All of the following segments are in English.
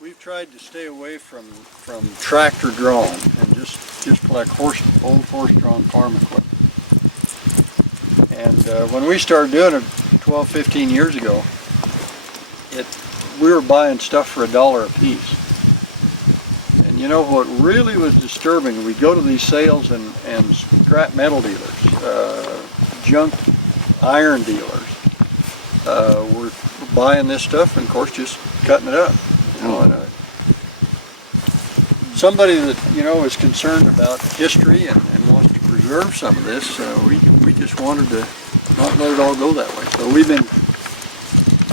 We've tried to stay away from tractor drawn and just like old horse-drawn farm equipment. And when we started doing it 12, 15 years ago, we were buying stuff for $1 a piece. And you know what really was disturbing? We'd go to these sales and scrap metal dealers, junk iron dealers, were buying this stuff and of course just cutting it up. You know, and, somebody that is concerned about history and wants to preserve some of this, we just wanted to not let it all go that way. So we've been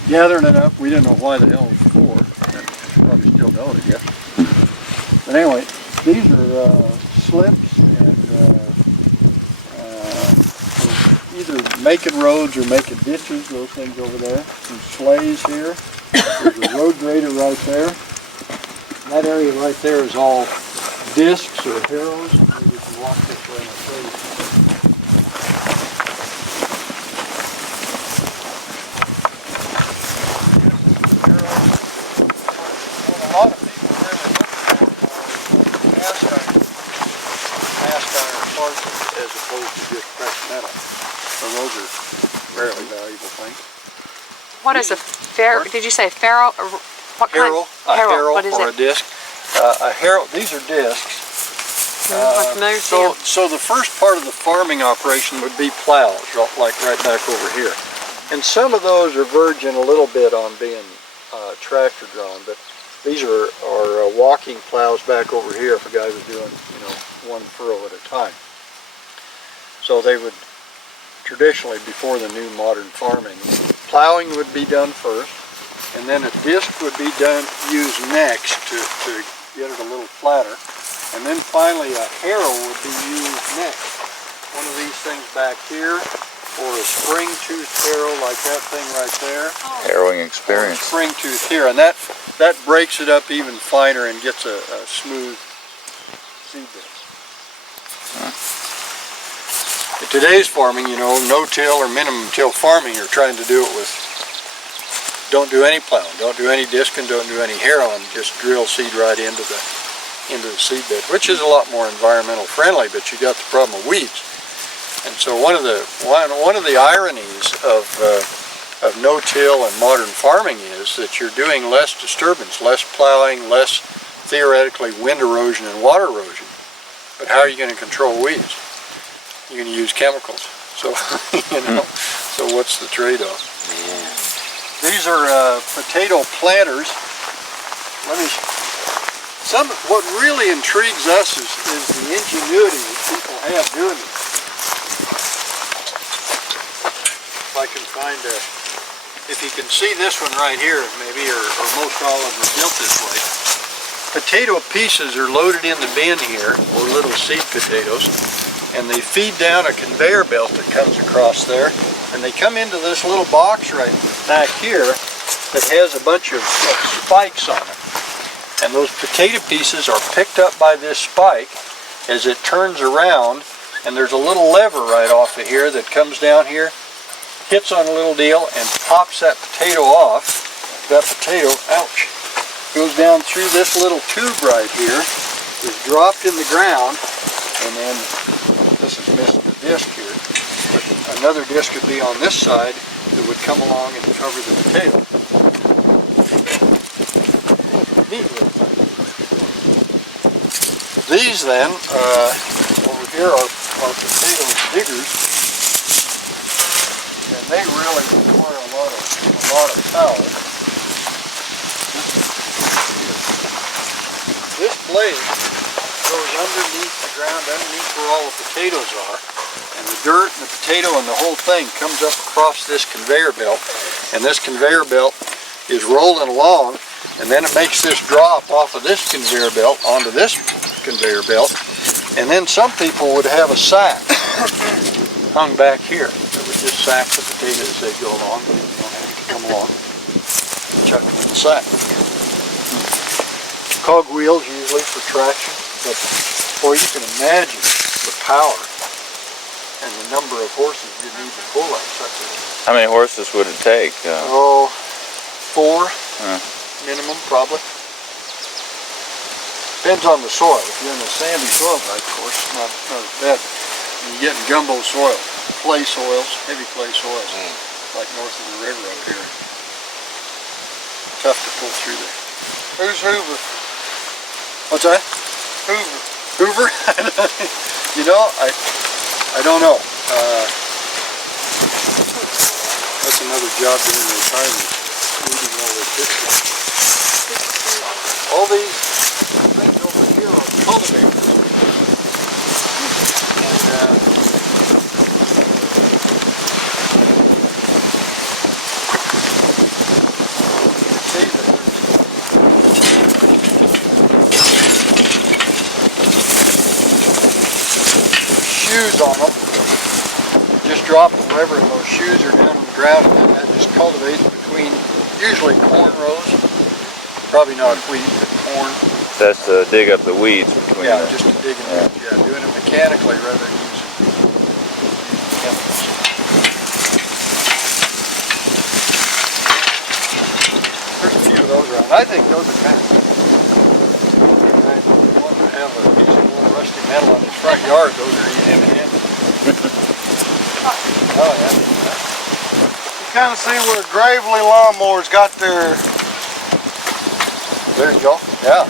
gathering it up. We didn't know why the hell it was for, and probably still don't, I guess. But anyway, these are slips and either making roads or making ditches. Those things over there. Some sleighs here. There's a road grader right there. That area right there is all discs or harrows. Maybe we can walk this way and I'll show you. What a lot of people really look for cast iron parts as opposed to just pressed metal. So those are fairly valuable things. What is a ferrule? Did you say ferrule? Or what harrow, kind? A harrow what is or it? a disc. A harrow. These are discs. So the first part of the farming operation would be plows, like right back over here. And some of those are verging a little bit on being tractor drawn, but these are walking plows back over here if a guy was doing one furrow at a time. So they would traditionally, before the new modern farming, plowing would be done first, and then a disc would be used next to get it a little flatter, and then finally a harrow would be used next. One of these things back here, or a spring-toothed harrow like that thing right there. Harrowing experience. Spring tooth here, and that breaks it up even finer and gets a smooth seed bed. In today's farming, no-till or minimum-till farming, you're trying to do it with, don't do any plowing, don't do any discing, don't do any harrowing, just drill seed right into the seed bed, which is a lot more environmental friendly, but you got the problem of weeds. And so one of the ironies of no-till and modern farming is that you're doing less disturbance, less plowing, less theoretically wind erosion and water erosion. But how are you going to control weeds? You're going to use chemicals. So so what's the trade-off? Yeah. These are potato planters. What really intrigues us is the ingenuity that people have doing this. If I can find if you can see this one right here, maybe, or most all of them are built this way. Potato pieces are loaded in the bin here, or little seed potatoes, and they feed down a conveyor belt that comes across there, and they come into this little box right back here that has a bunch of spikes on it. And those potato pieces are picked up by this spike as it turns around, and there's a little lever right off of here that comes down here, hits on a little deal, and pops that potato off. That potato, ouch, goes down through this little tube right here, is dropped in the ground, and then this is missing the disc here, but another disc would be on this side that would come along and cover the potato. Neat little thing. These then, over here are potato diggers, and they really require a lot of power. This blade goes underneath the ground, underneath where all the potatoes are, and the dirt and the potato and the whole thing comes up across this conveyor belt, and this conveyor belt is rolling along, and then it makes this drop off of this conveyor belt onto this conveyor belt, and then some people would have a sack hung back here that would just sack the potatoes as they go along. You don't have to come along and chuck them in the sack. Of cogwheels usually for traction, but boy, you can imagine the power and the number of horses you need to pull that sucker. How many horses would it take? Oh, 4 minimum probably. Depends on the soil. If you're in a sandy soil type course, not as bad. You get in gumbo soil, clay soils, heavy clay soils, like north of the river up here. Tough to pull through there. Who's Hoover? What's that? Hoover. Hoover? You know, I don't know. That's another job during retirement, weeding all this history. All these things over here are cultivators. And, see that shoes on them. Just drop the lever and those shoes are down on the ground, and then that just cultivates between usually corn rows. Probably not wheat, but corn. That's to dig up the weeds between Yeah, them. just to dig them up. Yeah, doing it mechanically rather than using chemicals. There's a few of those around. I think those are kind of nice. If you want to have a piece of little rusty metal on his front yard, those are M&M. Oh yeah. You kind of see where Gravely Lawnmowers got their, There you go. Yeah.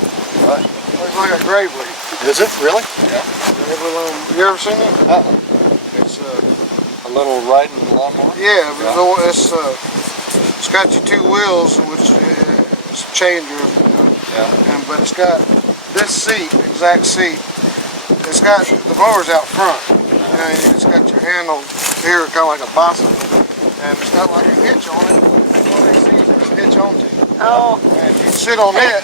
Right. looks like a Gravely. Is it really? Yeah. Gravely Lawnmower. You ever seen it? It's A little riding lawnmower. yeah, but it's got your 2 wheels, which is chain driven, you know. Yeah. But it's got this seat, exact seat. It's got the blowers out front. You know, it's got your handle here, kind of like a bicycle, and it's got like a hitch on it. One of these seats there's a hitch onto. Oh, And you sit on it.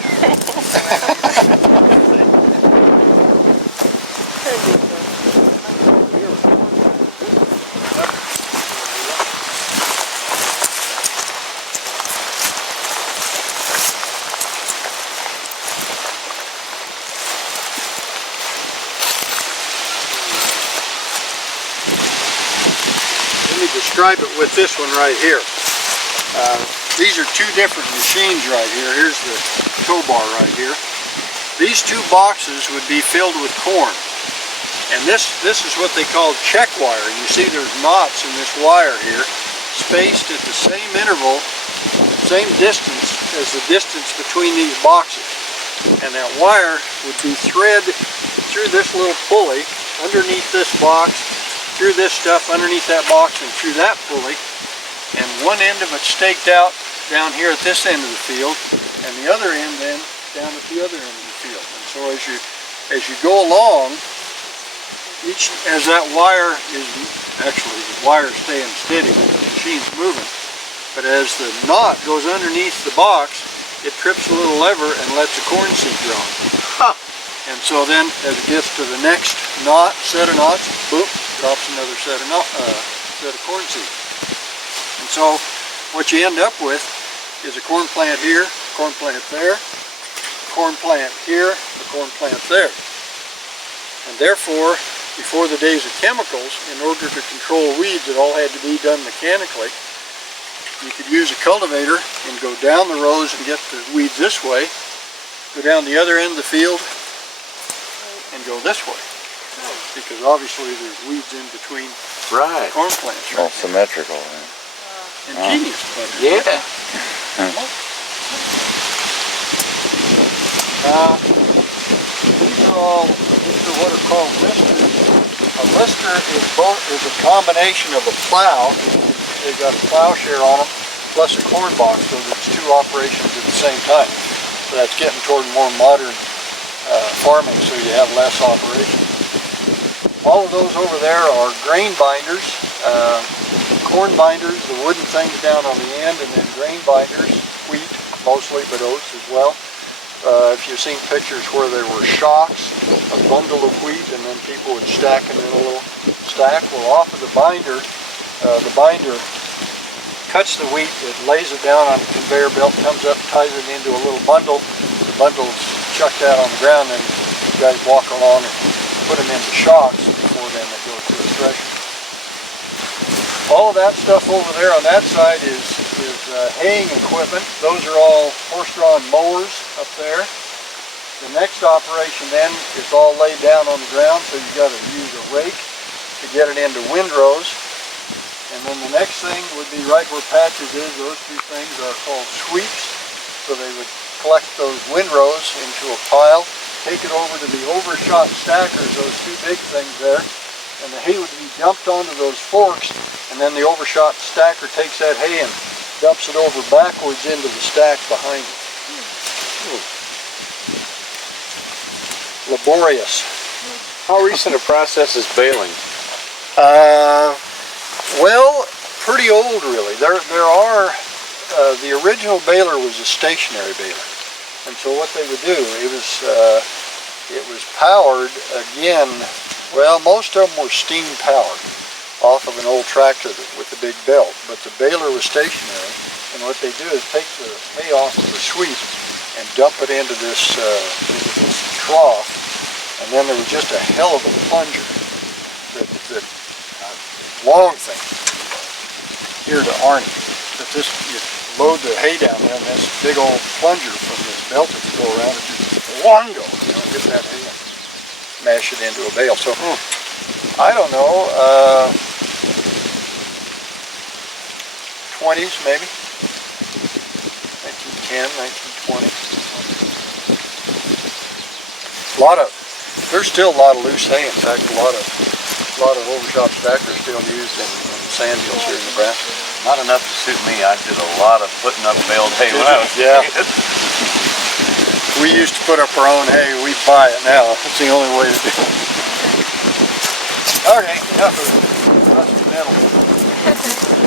Let me describe it with this one right here. These are 2 different machines right here. Here's the tow bar right here. These 2 boxes would be filled with corn. And this is what they call check wire. You see there's knots in this wire here, spaced at the same interval, same distance as the distance between these boxes. And that wire would be thread through this little pulley, underneath this box, through this stuff, underneath that box, and through that pulley. And one end of it staked out down here at this end of the field, and the other end then down at the other end of the field. And so as you go along, as that wire is, actually the wire's staying steady, the machine's moving, but as the knot goes underneath the box, it trips a little lever and lets a corn seed drop. Huh. And so then, as it gets to the next set of knots, boop, drops another set of corn seed. And so, what you end up with is a corn plant here, corn plant there, corn plant here, a corn plant there. And therefore, before the days of chemicals, in order to control weeds, it all had to be done mechanically. You could use a cultivator and go down the rows and get the weeds this way, go down the other end of the field, and go this way. Because obviously there's weeds in between Right. corn plants. All Right? symmetrical. Ingenious. Yeah. These are what are called listers. A lister is a combination of a plow. They've got a plowshare on them, plus a corn box, so there's 2 operations at the same time. So that's getting toward more modern farming, so you have less operations. All of those over there are grain binders, corn binders, the wooden things down on the end, and then grain binders, wheat mostly, but oats as well. If you've seen pictures where there were shocks, a bundle of wheat, and then people would stack them in a little stack. Well, off of the binder cuts the wheat, it lays it down on a conveyor belt, comes up, ties it into a little bundle. The bundle's chuck that on the ground, and you guys walk along and put them into shocks before then they go to a thresher. All of that stuff over there on that side is haying equipment. Those are all horse-drawn mowers up there. The next operation then, it's all laid down on the ground, so you got to use a rake to get it into windrows. And then the next thing would be right where Patches is. Those two things are called sweeps. So they would collect those windrows into a pile, take it over to the overshot stackers, those two big things there, and the hay would be dumped onto those forks, and then the overshot stacker takes that hay and dumps it over backwards into the stack behind it. Laborious. How recent a process is baling? Well, pretty old really. There are, the original baler was a stationary baler. And so what they would do, it was powered again, well, most of them were steam powered off of an old tractor with a big belt, but the baler was stationary. And what they do is take the hay off of the sweep and dump it into this trough, and then there was just a hell of a plunger, that long thing here to Arnie. That this, you load the hay down there, and this big old plunger from this belt that you go around, and just wongo, get that hay and smash it into a bale. So I don't know, 20s maybe, 1910, 1920. There's still a lot of loose hay. In fact, a lot of overshot stackers still used in sand hills here in Nebraska. Not enough to suit me. I did a lot of putting up baled hay when I was Yeah. a kid. We used to put up our own hay. We buy it now. It's the only way to do it. Okay, enough of rusty metal.